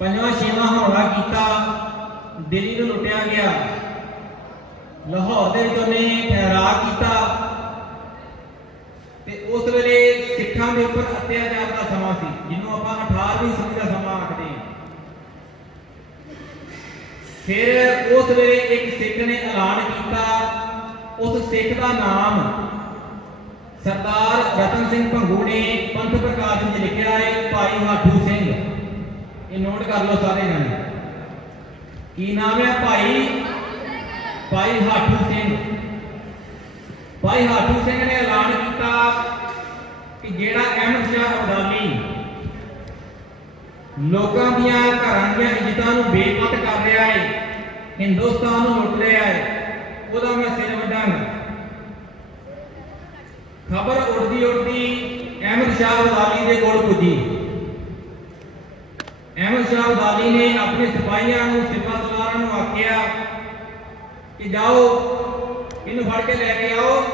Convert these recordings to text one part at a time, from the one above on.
ਪੰਜਵਾਂ ਛੇਵਾਂ ਹਮਲਾ ਕੀਤਾ, ਦਿੱਲੀ ਨੂੰ ਲੁੱਟਿਆ ਗਿਆ। ਲਾਹੌਰ ਦੇ ਵਿੱਚ ਉਹਨੇ ਠਹਿਰਾ ਕੀਤਾ। ਤੇ ਉਸ ਵੇਲੇ ਸਿੱਖਾਂ ਦੇ ਉੱਪਰ ਅਤਿਆਚਾਰ ਦਾ ਸਮਾਂ ਸੀ, ਜਿਹਨੂੰ ਆਪਾਂ 18ਵੀਂ ਸਦੀ ਦਾ ਸਮਾਂ ਆਖਦੇ ਹਾਂ। ਫਿਰ ਉਸ ਵੇਲੇ ਇੱਕ ਸਿੱਖ ਨੇ ਐਲਾਨ ਕੀਤਾ, ਉਸ ਸਿੱਖ ਦਾ ਨਾਮ ਸਰਦਾਰ ਰਤਨ ਸਿੰਘ ਭੰਗੂ ਨੇ ਪੰਥ ਪ੍ਰਕਾਸ਼ ਵਿੱਚ ਲਿਖਿਆ ਹੈ, ਭਾਈ ਹਾਠੂ ਇਹ ਨੋਟ ਕਰ ਲਓ ਸਾਰੇ ਜਣੇ ਕੀ ਨਾਮ ਹੈ ਭਾਈ? ਭਾਈ ਹਾਠੂ ਸਿੰਘ। ਭਾਈ ਹਾਠੂ ਸਿੰਘ ਨੇ ਐਲਾਨ ਕੀਤਾ ਕਿ ਜਿਹੜਾ ਅਹਿਮਦ ਸ਼ਾਹ ਅਬਦਾਲੀ ਲੋਕਾਂ ਦੀਆਂ ਘਰਾਂ ਦੀਆਂ ਇੱਜ਼ਤਾਂ ਨੂੰ ਬੇਪਤ ਕਰ ਰਿਹਾ ਹੈ, ਹਿੰਦੁਸਤਾਨ ਨੂੰ ਲੁੱਟ ਰਿਹਾ ਹੈ, ਉਹਦਾ ਮੈਂ ਸਿਰ ਵਡਾਂਗਾ ਖਬਰ ਉੜਦੀ ਉੜਦੀ ਅਹਿਮਦ ਸ਼ਾਹ ਅਬਦਾਲੀ ਦੇ ਕੋਲ ਪੁੱਜੀ। ਅਹਿਮਦ ਸ਼ਾਹ ਨੇ ਆਪਣੇ ਸਿਪਾਹੀਆਂ ਨੂੰ ਸਿਪਾ ਸਲਾਰਾਂ ਨੂੰ ਆਖਿਆ ਕਿ ਜਾਓ, ਇਹਨੂੰ ਫੜ ਕੇ ਲੈ ਕੇ ਆਓ।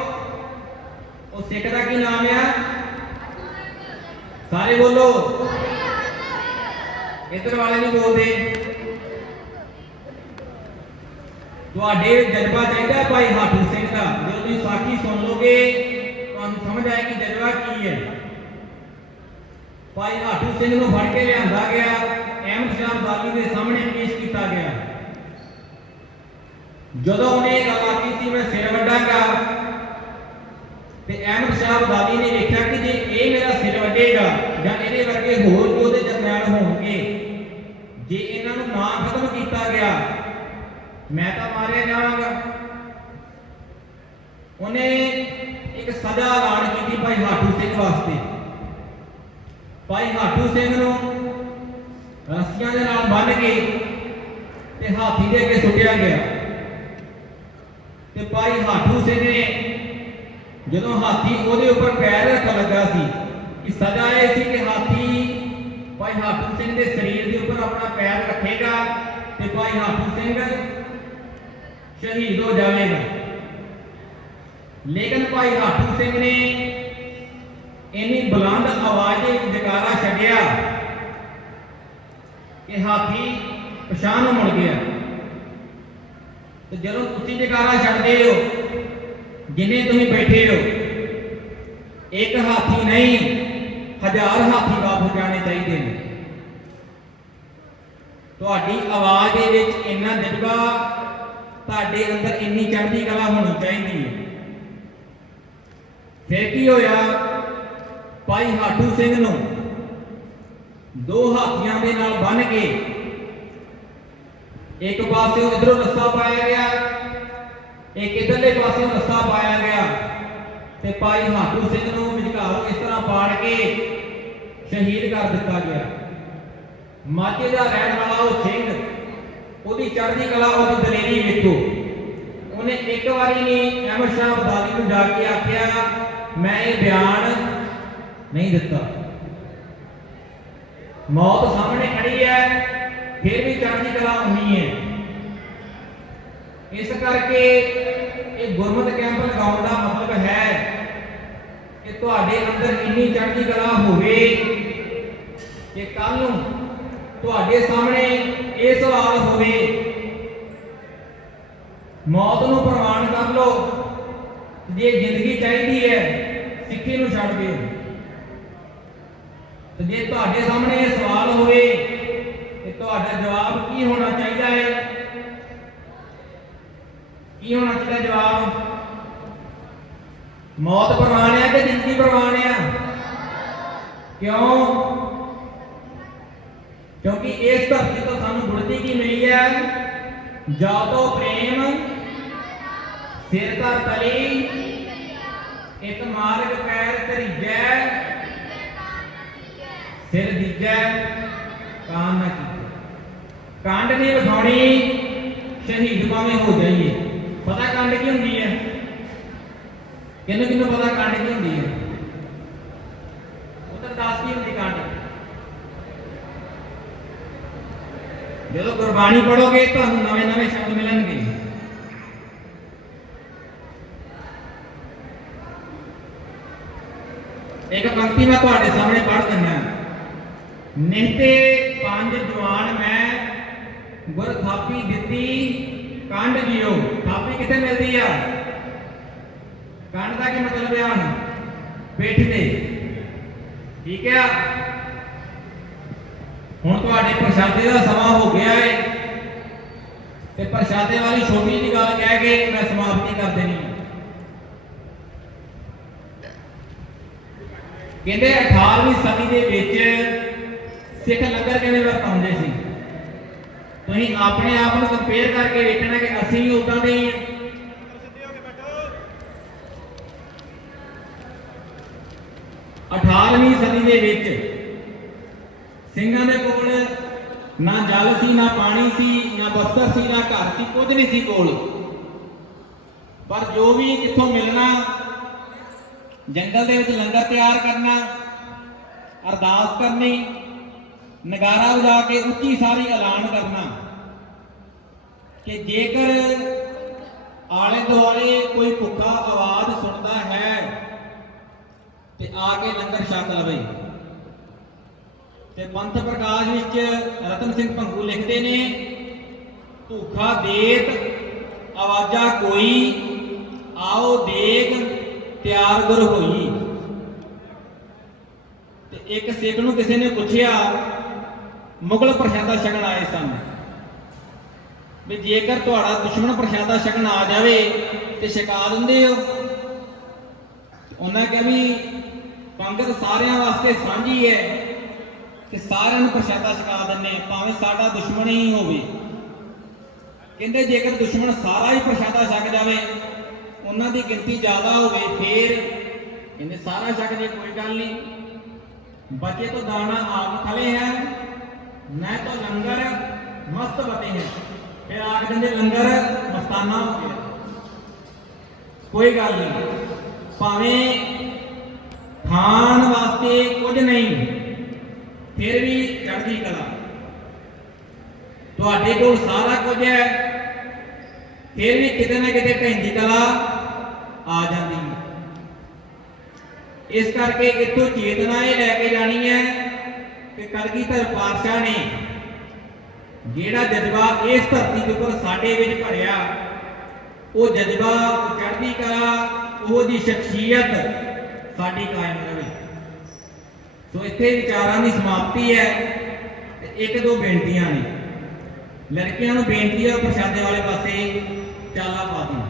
ਉਹ ਸਿੱਖ ਦਾ ਕੀ ਨਾਮ ਆ? ਸਾਰੇ ਬੋਲੋ। ਇੱਧਰ ਵਾਲੇ ਨਹੀਂ ਬੋਲਦੇ। ਤੁਹਾਡੇ ਜਜ਼ਬਾ ਚਾਹੀਦਾ ਭਾਈ ਹਾਠੂ ਸਿੰਘ ਦਾ। ਜਦੋਂ ਤੁਸੀਂ ਸਾਖੀ ਸੁਣ ਲੋਗੇ, ਤੁਹਾਨੂੰ ਸਮਝ ਆਏਗੀ ਜਜ਼ਬਾ ਕੀ ਹੈ। ਭਾਈ ਹਾਠੂ ਸਿੰਘ ਨੂੰ ਫੜ ਕੇ ਲਿਆਂਦਾ ਗਿਆ। ਅਹਿਮਦ ਸ਼ਾਹ ਬਾਲੀ ਦੇ ਸਾਹਮਣੇ ਪੇਸ਼ ਕੀਤਾ ਗਿਆ। ਜਦੋਂ ਉਹਨੇ ਇਹ ਗੱਲ ਮੈਂ ਸਿਰ ਵੱਡਾਂਗਾ ਤੇ ਅਹਿਮਦ ਸ਼ਾਹ ਅਬਦਾਲੀ ਨੇ ਵੇਖਿਆ ਕਿ ਜੇ ਇਹ ਮੇਰਾ ਸਿਰ ਵੱਡੇਗਾ ਜਾਂ ਇਹਦੇ ਵਰਗੇ ਹੋਰ ਉਹਦੇ ਜਰਨੈਲ ਹੋਣਗੇ, ਜੇ ਇਹਨਾਂ ਨੂੰ ਨਾ ਖਤਮ ਕੀਤਾ ਗਿਆ, ਮੈਂ ਤਾਂ ਮਾਰਿਆ ਜਾਵਾਂਗਾ। ਉਹਨੇ ਇੱਕ ਸਜ਼ਾ ਐਲਾਨ ਕੀਤੀ ਭਾਈ ਹਾਠੂ ਸਿੰਘ ਵਾਸਤੇ। ਭਾਈ ਹਾਠੂ ਸਿੰਘ ਨੂੰ ਰੱਸੀਆਂ ਦੇ ਨਾਲ ਬੰਨ੍ਹ ਕੇ ਤੇ ਹਾਥੀ ਦੇ ਅੱਗੇ ਸੁੱਟਿਆ ਗਿਆ। ਤੇ ਭਾਈ ਹਾਠੂ ਸਿੰਘ ਨੇ ਜਦੋਂ ਹਾਥੀ ਉਹਦੇ ਉੱਪਰ ਪੈਰ ਰੱਖਣ ਲੱਗਾ ਸੀ, ਕਿ ਸਜ਼ਾ ਇਹ ਸੀ ਕਿ ਹਾਥੀ ਭਾਈ ਹਾਠੂ ਸਿੰਘ ਦੇ ਸਰੀਰ ਦੇ ਉੱਪਰ ਆਪਣਾ ਪੈਰ ਰੱਖੇਗਾ ਤੇ ਭਾਈ ਹਾਠੂ ਸਿੰਘ ਸ਼ਹੀਦ ਹੋ ਜਾਵੇਗਾ। ਲੇਕਿਨ ਭਾਈ ਹਾਠੂ ਸਿੰਘ ਨੇ ਇੰਨੀ ਬੁਲੰਦ ਆਵਾਜ਼ ਦੇ ਵਿੱਚ ਜਕਾਰਾ ਛੱਡਿਆ ਕਿ ਹਾਥੀ ਪਛਾਣ ਨੂੰ ਮੁੜ ਗਿਆ। ਤੇ ਜਦੋਂ ਤੁਸੀਂ ਜਕਾਰਾ ਛੱਡਦੇ ਹੋ, ਜਿੰਨੇ ਤੁਸੀਂ ਬੈਠੇ ਹੋ, ਇੱਕ ਹਾਥੀ ਨਹੀਂ, ਹਜ਼ਾਰ ਹਾਥੀ ਵਾਪਸ ਜਾਣੇ ਚਾਹੀਦੇ ਨੇ। ਤੁਹਾਡੀ ਆਵਾਜ਼ ਦੇ ਵਿੱਚ ਇੰਨਾ ਜਜ਼ਬਾ, ਤੁਹਾਡੇ ਅੰਦਰ ਇੰਨੀ ਚੜ੍ਹਦੀ ਕਲਾ ਹੋਣੀ ਚਾਹੀਦੀ ਹੈ। ਫਿਰ ਕੀ ਹੋਇਆ? ਭਾਈ ਹਾਟੂ ਸਿੰਘ ਨੂੰ ਦੋ ਹਾਥੀਆਂ ਦੇ ਨਾਲ ਬੰਨ ਕੇ ਇੱਕ ਪਾਸੇ ਇਧਰੋਂ ਰੱਸਾ ਪਾਇਆ ਗਿਆ, ਇੱਕ ਇਧਰਲੇ ਪਾਸੇ ਰੱਸਾ ਪਾਇਆ ਗਿਆ ਤੇ ਭਾਈ ਹਾਟੂ ਸਿੰਘ ਨੂੰ ਵਿਚਕਾਰੋਂ ਇਸ ਤਰ੍ਹਾਂ ਪਾੜ ਕੇ ਸ਼ਹੀਦ ਕਰ ਦਿੱਤਾ ਗਿਆ। ਮਾਝੇ ਦਾ ਰਹਿਣ ਵਾਲਾ ਉਹ ਸਿੰਘ, ਉਹਦੀ ਚੜ੍ਹਦੀ ਕਲਾ ਉਹਦੀ ਦਲੇਰੀ ਵੇਖੋ ਉਹਨੇ ਇੱਕ ਵਾਰੀ ਨਹੀਂ ਅਹਿਮਦ ਸ਼ਾਹ ਅਬਦਾਲੀ ਨੂੰ ਜਾ ਕੇ ਆਖਿਆ, ਮੈਂ ਇਹ ਬਿਆਨ ਨਹੀਂ ਦਿੱਤਾ। ਮੌਤ ਸਾਹਮਣੇ ਖੜੀ ਹੈ, ਫਿਰ ਵੀ ਚੜ੍ਹਦੀ ਕਲਾ ਉਨੀ ਹੈ। ਇਸ ਕਰਕੇ ਇਹ ਗੁਰਮਤ ਕੈਂਪ ਲਗਾਉਣ ਦਾ ਮਤਲਬ ਹੈ ਕਿ ਤੁਹਾਡੇ ਅੰਦਰ ਇੰਨੀ ਚੜ੍ਹਦੀ ਕਲਾ ਹੋਵੇ ਕਿ ਕੱਲ ਨੂੰ ਤੁਹਾਡੇ ਸਾਹਮਣੇ ਇਹ ਸਵਾਲ ਹੋਵੇ, ਮੌਤ ਨੂੰ ਪ੍ਰਵਾਨ ਕਰ ਲਓ, ਜੇ ਜ਼ਿੰਦਗੀ ਚਾਹੀਦੀ ਹੈ, ਸਿੱਖੀ ਨੂੰ ਛੱਡ ਦਿਓ। ਤੇ ਜੇ ਤੁਹਾਡੇ ਸਾਹਮਣੇ ਇਹ ਸਵਾਲ ਹੋਵੇ ਕਿ ਤੁਹਾਡਾ ਜਵਾਬ ਕੀ ਹੋਣਾ ਚਾਹੀਦਾ ਹੈ? ਕੀ ਹੋਣਾ ਚਾਹੀਦਾ ਜਵਾਬ? ਮੌਤ ਪ੍ਰਵਾਨ ਹੈ ਕਿ ਜ਼ਿੰਦਗੀ ਪ੍ਰਵਾਨ ਹੈ? ਕਿਉਂ? ਕਿਉਂਕਿ ਇਸ ਧਰਤੀ ਤੋਂ ਸਾਨੂੰ ਗੁਰਤੀ ਕੀ ਮਿਲੀ ਹੈ? ਜਾਤੋ ਪ੍ਰੇਮ, ਸਿਰ ਦਾ ਤਲੀ, ਇਕ ਮਾਰਗ ਪੈਰ ਧਰੀਜੈ ਸਿਰ ਦੀਜੈ ਕਾਮ ਨਾ ਕੀਤੇ ਕਾਂਡ ਨਹੀਂ ਵਿਖਾਉਣੀ ਸ਼ਹੀਦ ਭਾਵੇਂ ਹੋ ਜਾਈਏ ਪਤਾ ਕਾਂਡ ਕੀ ਹੁੰਦੀ ਹੈ ਕਿਹਨੂੰ ਕਿਹਨੂੰ ਪਤਾ ਕਾਂਡ ਕੀ ਹੁੰਦੀ ਹੈ ਉਧਰ ਦੱਸ ਕੀ ਹੁੰਦੀ ਕਾਂਡ ਜਦੋਂ ਗੁਰਬਾਣੀ ਪੜੋਗੇ ਤੁਹਾਨੂੰ ਨਵੇਂ ਨਵੇਂ ਸ਼ਬਦ ਮਿਲਣਗੇ ਇੱਕ ਪੰਕਤੀ ਮੈਂ ਤੁਹਾਡੇ ਸਾਹਮਣੇ ਪੜ੍ਹ ਦਿੰਦਾ ਨਿਹਤੇ ਪੰਜ ਜਵਾਨ ਮੈਂ ਗੁਰ ਥਾਪੀ ਦਿੱਤੀ, ਕੰਡ ਜਿਓ। ਥਾਪੀ ਕਿੱਥੇ ਮਿਲਦੀ ਆ? ਕੰਡ ਦਾ ਕੀ ਮਤਲਬ ਆ ਹੁਣ? ਪਿੱਠ ਤੇ। ਠੀਕ ਆ? ਹੁਣ ਤੁਹਾਡੇ ਪ੍ਰਸ਼ਾਦੇ ਦਾ ਸਮਾਂ ਹੋ ਗਿਆ ਏ। ਤੇ ਪ੍ਰਸ਼ਾਦੇ ਵਾਲੀ ਛੋਟੀ ਜਿਹੀ ਗੱਲ ਕਹਿ ਕੇ ਮੈਂ ਸਮਾਪਤੀ ਕਰ ਦੇਣੀ ਕਹਿੰਦੇ 18ਵੀਂ ਸਦੀ ਦੇ ਵਿੱਚ ਸਿੱਖ ਲੰਗਰ ਕਿਵੇਂ ਵਰਤਾਉਂਦੇ ਸੀ? ਤੁਸੀਂ ਆਪਣੇ ਆਪ ਨੂੰ ਕੰਪੇਅਰ ਕਰਕੇ ਵੇਖਣਾ ਕਿ ਅਸੀਂ ਵੀ ਉਦਾਂ ਦੇ ਹੀ ਹਾਂ 18ਵੀਂ ਸਦੀ ਦੇ ਵਿੱਚ ਸਿੰਘਾਂ ਦੇ ਕੋਲ ਨਾ ਜਲ ਸੀ, ਨਾ ਪਾਣੀ ਸੀ, ਨਾ ਬਸਤਰ ਸੀ, ਨਾ ਘਰ ਸੀ, ਕੁਝ ਨਹੀਂ ਸੀ ਕੋਲ। ਪਰ ਜੋ ਵੀ ਕਿੱਥੋਂ ਮਿਲਣਾ, ਜੰਗਲ ਦੇ ਵਿੱਚ ਲੰਗਰ ਤਿਆਰ ਕਰਨਾ, ਅਰਦਾਸ ਕਰਨੀ ਨਗਾਰਾ ਵਜਾ ਕੇ ਉੱਚੀ ਸਾਰੀ ਐਲਾਨ ਕਰਨਾ ਕਿ ਜੇਕਰ ਆਲੇ ਦੁਆਲੇ ਕੋਈ ਭੁੱਖਾ ਆਵਾਜ਼ ਸੁਣਦਾ ਹੈ ਤੇ ਆ ਕੇ ਲੰਗਰ ਛਕ ਲਵੇ। ਤੇ ਪੰਥ ਪ੍ਰਕਾਸ਼ ਵਿੱਚ ਰਤਨ ਸਿੰਘ ਭੰਗੂ ਲਿਖਦੇ ਨੇ, ਭੁੱਖਾ ਦੇਤ ਆਵਾਜ਼ਾ ਕੋਈ, ਆਓ ਦੇਖ, ਤਿਆਰ ਗੁਰ ਹੋਈ। ਤੇ ਇੱਕ ਸਿੱਖ ਨੂੰ ਕਿਸੇ ਨੇ ਪੁੱਛਿਆ ਮੁਗਲ ਪ੍ਰਸ਼ਾਦਾ ਛਕਣ ਆਏ ਸਨ। ਵੀ ਜੇਕਰ ਤੁਹਾਡਾ ਦੁਸ਼ਮਣ ਪ੍ਰਸ਼ਾਦਾ ਛਕਣ ਆ ਜਾਵੇ ਤੇ ਛਕਾ ਦਿੰਦੇ ਹੋ। ਉਹਨਾਂ ਕਹਿੰਦੇ ਵੀ ਪੰਗਤ ਸਾਰਿਆਂ ਵਾਸਤੇ ਸਾਂਝੀ ਹੈ ਕਿ ਸਾਰਿਆਂ ਨੂੰ ਪ੍ਰਸ਼ਾਦਾ ਛਕਾ ਦਿੰਨੇ ਭਾਵੇਂ ਸਾਡਾ ਦੁਸ਼ਮਣ ਹੀ ਹੋਵੇ। ਕਹਿੰਦੇ ਜੇਕਰ ਦੁਸ਼ਮਣ ਸਾਰਾ ਹੀ ਪ੍ਰਸ਼ਾਦਾ ਛਕ ਜਾਵੇ, ਉਹਨਾਂ ਦੀ ਗਿਣਤੀ ਜ਼ਿਆਦਾ ਹੋਵੇ, ਫੇਰ ਕਹਿੰਦੇ ਸਾਰਾ ਛਕ ਜੇ ਕੋਈ ਗੱਲ ਨਹੀਂ। ਬਚੇ ਤੋਂ ਦਾਣਾ ਆਪ ਖਲੇ ਹੈ। न तो लंगर मस्त बते हैं फिर आग दिंदे लंगर मस्ताना हो गया ਕੋਈ ਗੱਲ ਨਹੀਂ ਭਾਵੇਂ ਖਾਣ ਵਾਸਤੇ ਕੁਝ ਨਹੀਂ ਫਿਰ ਵੀ ਚੜ੍ਹਦੀ ਕਲਾ ਤੁਹਾਡੇ ਕੋਲ ਸਾਰਾ ਕੁਝ ਹੈ ਫਿਰ ਵੀ ਕਿਤੇ ਨਾ ਕਿਤੇ ਢਹਿੰਦੀ ਕਲਾ ਆ ਜਾਂਦੀ ਹੈ ਇਸ ਕਰਕੇ ਇੱਥੋਂ ਚੇਤਨਾ ਇਹ ਲੈ ਕੇ ਜਾਣੀ ਹੈ ਕਿ ਕਲਗੀਧਰ ਪਾਤਸ਼ਾਹ ਨੇ ਜਿਹੜਾ ਜਜ਼ਬਾ ਇਸ ਧਰਤੀ ਦੇ ਉੱਪਰ ਸਾਡੇ ਵਿੱਚ ਭਰਿਆ, ਉਹ ਜਜ਼ਬਾ ਚੜ੍ਹਦੀ ਕਲਾ, ਉਹ ਦੀ ਸ਼ਖਸੀਅਤ ਸਾਡੀ ਕਾਇਮ ਰਹੇ ਸੋ ਇੱਥੇ ਵਿਚਾਰਾਂ ਦੀ ਸਮਾਪਤੀ ਹੈ ਤੇ ਇੱਕ ਦੋ ਬੇਨਤੀਆਂ ਨੇ। ਲੜਕੀਆਂ ਨੂੰ ਬੇਨਤੀ ਹੈ ਪ੍ਰਸ਼ਾਦੇ ਵਾਲੇ ਪਾਸੇ ਚਾਲਾ ਪਾ ਦਿਓ